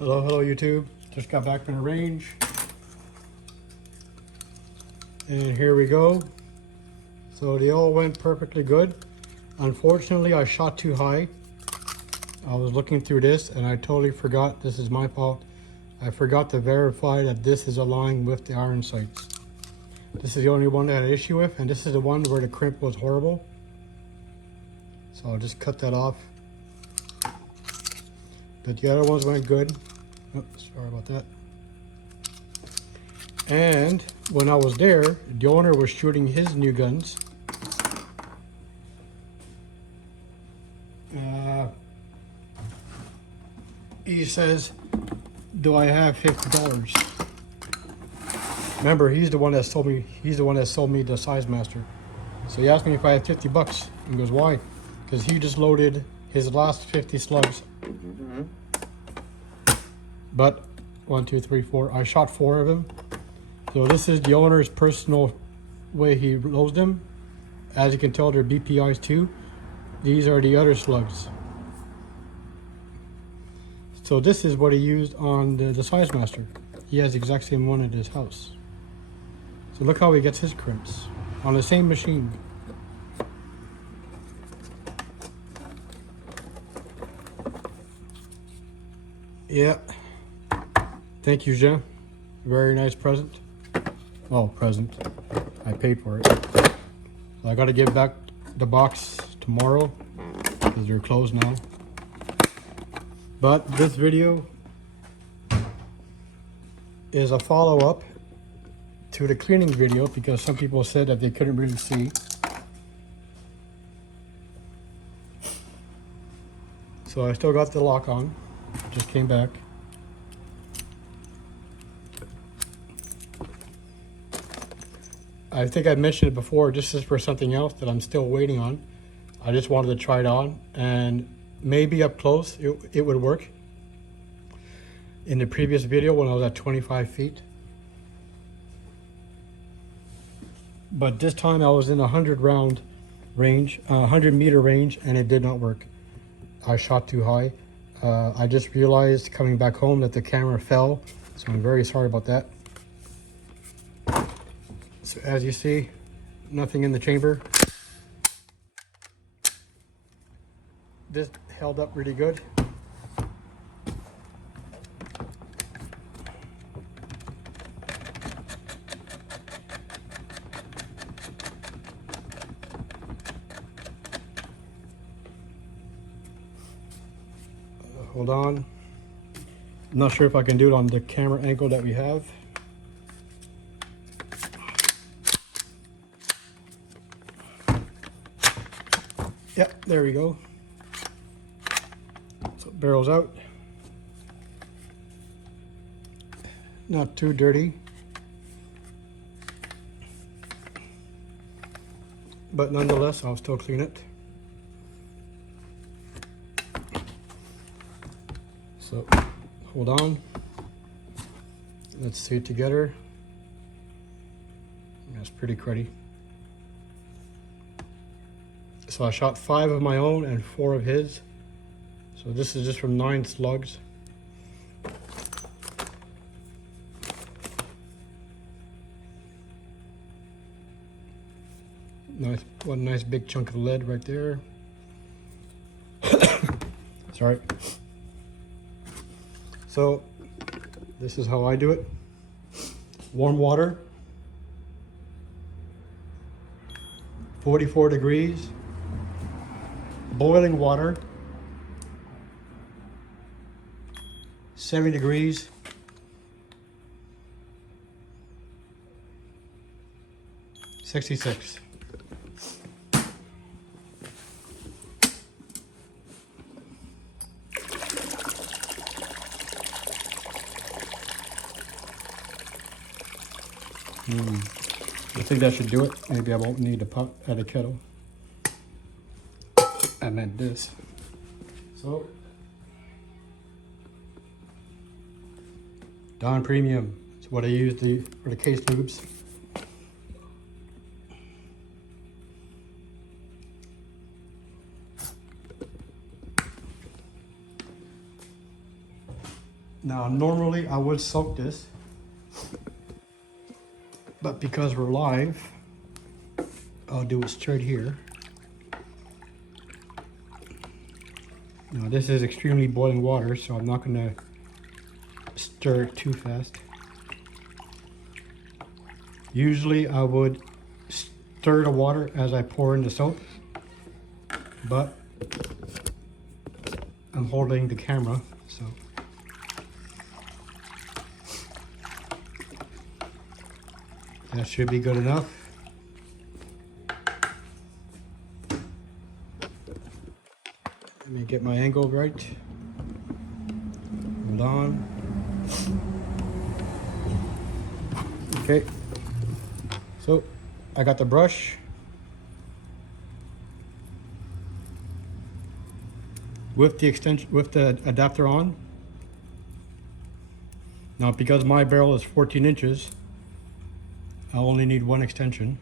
Hello YouTube. Just got back from the range. And here we go. So they all went perfectly good. Unfortunately, I shot too high. I was looking through this and I totally forgot, this is my fault. I forgot to verify that this is aligned with the iron sights. This is the only one that I had an issue with, and this is the one where the crimp was horrible. So I'll just cut that off. But the other ones went good. Oh, sorry about that. And when I was there, the owner was shooting his new guns. He says, do I have $50? Remember, he's the one that sold me the Size Master. So he asked me if I had 50 bucks. He goes, why? Because he just loaded his last 50 slugs. But 1, 2, 3, 4. I shot 4 of them. So this is the owner's personal way he loads them. As you can tell, they're BPIs too. These are the other slugs. So this is what he used on the Size Master. He has the exact same one at his house. So look how he gets his crimps on the same machine. Yeah. Thank you, Jean. Very nice present. Well, present. I paid for it. I got to give back the box tomorrow because they're closed now. But this video is a follow-up to the cleaning video because some people said that they couldn't really see. So I still got the lock on. Just came back. I think I mentioned it before, this is for something else that I'm still waiting on. I just wanted to try it on, and maybe up close it would work. In the previous video when I was at 25 feet. But this time I was in a 100 round range, 100 meter range, and it did not work. I shot too high. I just realized coming back home that the camera fell, so I'm very sorry about that. So as you see, nothing in the chamber. This held up really good. Hold on. I'm not sure if I can do it on the camera angle that we have. Yep, there we go. So it barrels out. Not too dirty. But nonetheless, I'll still clean it. So, hold on. Let's see it together. That's pretty cruddy. So I shot 5 of my own and 4 of his. So this is just from 9 slugs. Nice, one nice big chunk of lead right there. Sorry. So this is how I do it. Warm water, 44 degrees, boiling water, 70 degrees, '66. I think that should do it. Maybe I won't need a pot at a kettle. I meant this. So, Dawn Premium. It's what I use for the case lubes. Now, normally I would soak this, but because we're live, I'll do it straight here. Now, this is extremely boiling water, so I'm not going to stir it too fast. Usually I would stir the water as I pour in the soap, but I'm holding the camera, so that should be good enough. Let me get my angle right. Hold on. Okay. So I got the brush. With the extension, with the adapter on. Now, because my barrel is 14 inches, I only need one extension.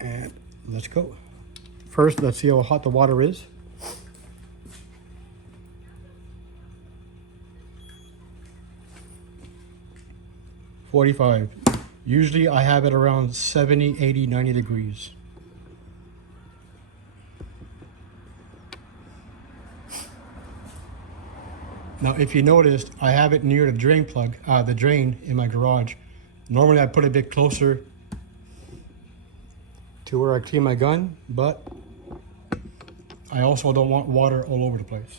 And let's go. First, let's see how hot the water is. .45. Usually I have it around 70, 80, 90 degrees. Now, if you noticed, I have it near the drain plug, the drain in my garage. Normally I put it a bit closer to where I clean my gun, but I also don't want water all over the place.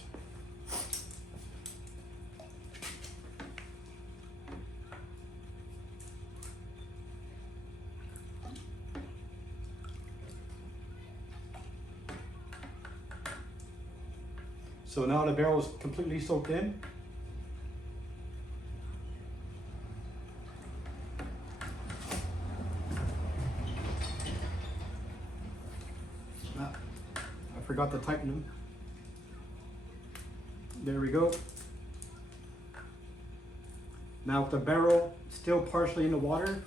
So now the barrel is completely soaked in. I forgot to tighten them. There we go. Now with the barrel still partially in the water,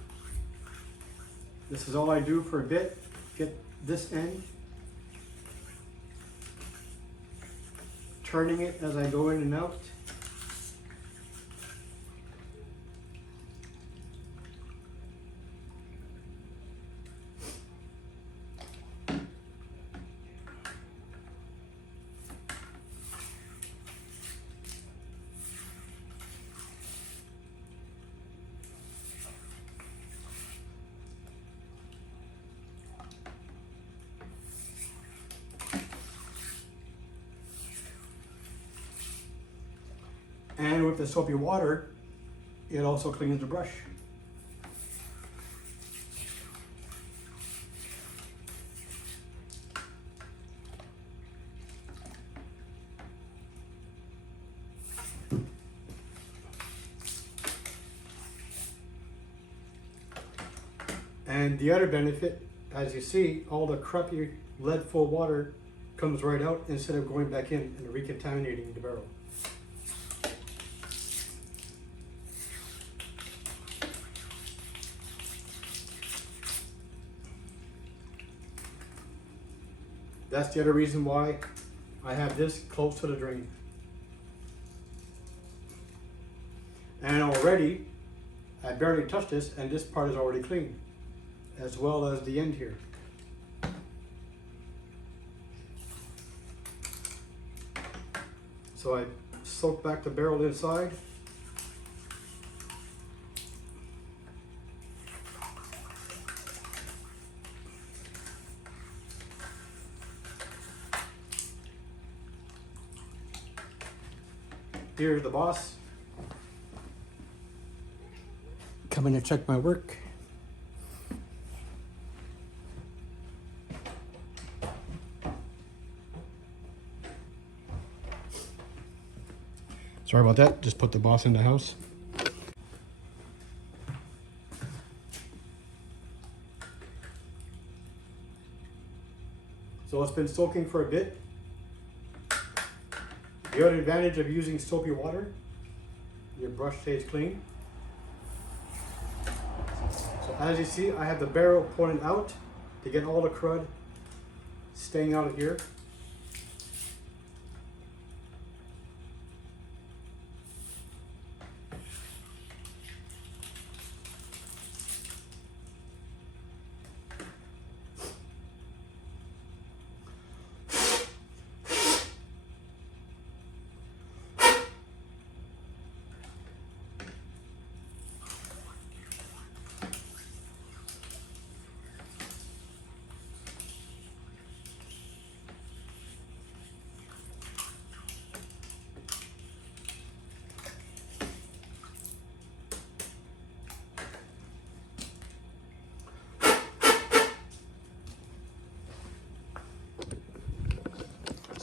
this is all I do for a bit. Get this end, turning it as I go in and out. And with the soapy water, it also cleans the brush. And the other benefit, as you see, all the crappy lead-full water comes right out instead of going back in and recontaminating the barrel. That's the other reason why I have this close to the drain. And already, I barely touched this, and this part is already clean, as well as the end here. So I soak back the barrel inside. Here's the boss coming to check my work. Sorry about that, just put the boss in the house. So it's been soaking for a bit. The other advantage of using soapy water, your brush stays clean. So as you see, I have the barrel pointed out to get all the crud staying out of here.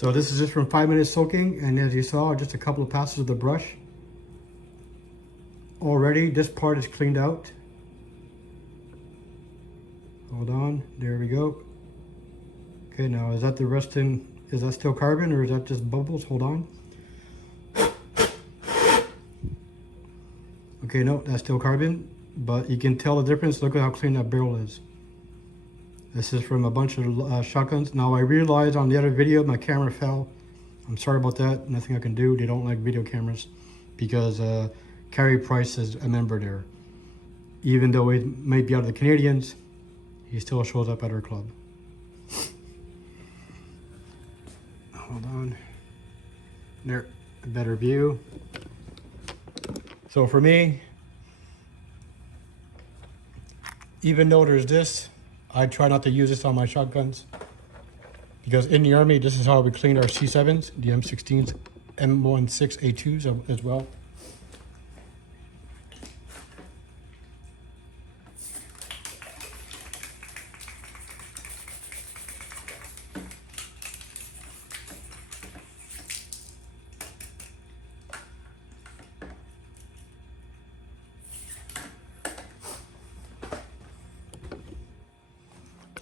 So this is just from 5 minutes soaking, and as you saw, just a couple of passes of the brush. Already, this part is cleaned out. Hold on, there we go. Okay, now is that the rest in, is that still carbon or is that just bubbles? Hold on. Okay, no, that's still carbon, but you can tell the difference. Look at how clean that barrel is. This is from a bunch of shotguns. Now I realized on the other video my camera fell. I'm sorry about that. Nothing I can do. They don't like video cameras because Carey Price is a member there. Even though he might be out of the Canadians, he still shows up at our club. Hold on. There, a better view. So for me, even though there's this, I try not to use this on my shotguns because in the Army, this is how we cleaned our C7s, the M16s, M16A2s as well.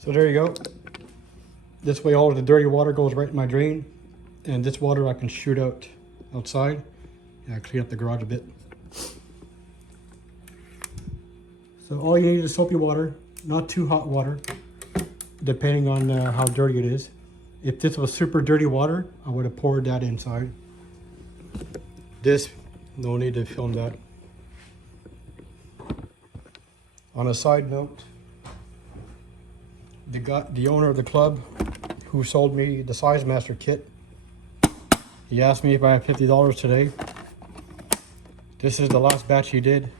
So there you go. This way all of the dirty water goes right in my drain, and this water I can shoot out outside. Yeah, clean up the garage a bit. So all you need is soapy water, not too hot water, depending on how dirty it is. If this was super dirty water, I would have poured that inside. This, no need to film that. On a side note, the owner of the club who sold me the Size Master kit, he asked me if I have $50 today. This is the last batch he did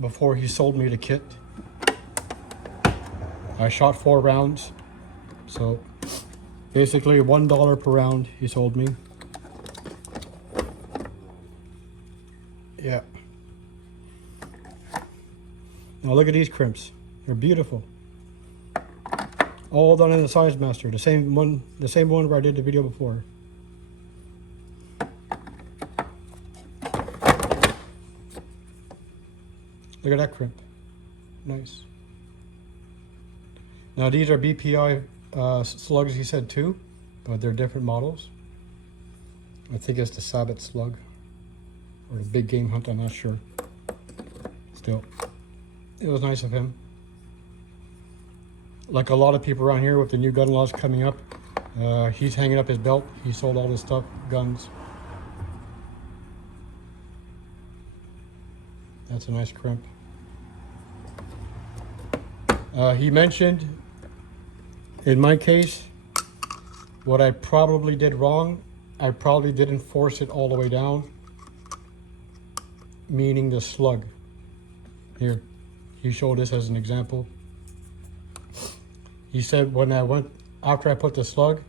before he sold me the kit. I shot 4 rounds, so basically $1 per round he sold me. Yeah. Now look at these crimps. They're beautiful. All done in the Size Master, the same one where I did the video before. Look at that crimp. Nice. Now these are BPI slugs, he said too, but they're different models. I think it's the Sabbath slug or the big game hunt, I'm not sure. Still, it was nice of him. Like a lot of people around here with the new gun laws coming up, he's hanging up his belt. He sold all his stuff, guns. That's a nice crimp. He mentioned, in my case, what I probably did wrong, I probably didn't force it all the way down, meaning the slug. Here, he showed this as an example. He said after I put the slug,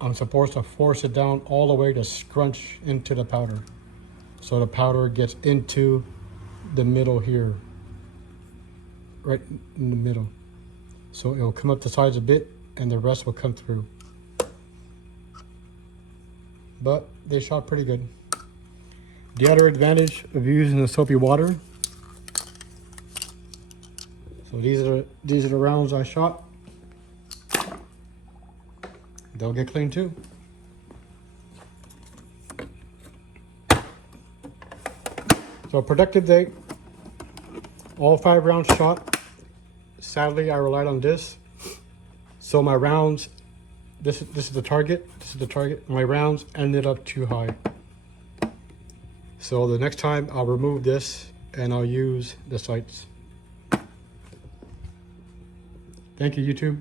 I'm supposed to force it down all the way to scrunch into the powder. So the powder gets into the middle here, right in the middle. So it'll come up the sides a bit and the rest will come through. But they shot pretty good. The other advantage of using the soapy water, so these are the rounds I shot. They'll get clean too. So productive day. All 5 rounds shot. Sadly, I relied on this. So my rounds, this is the target. This is the target. My rounds ended up too high. So the next time I'll remove this and I'll use the sights. Thank you, YouTube.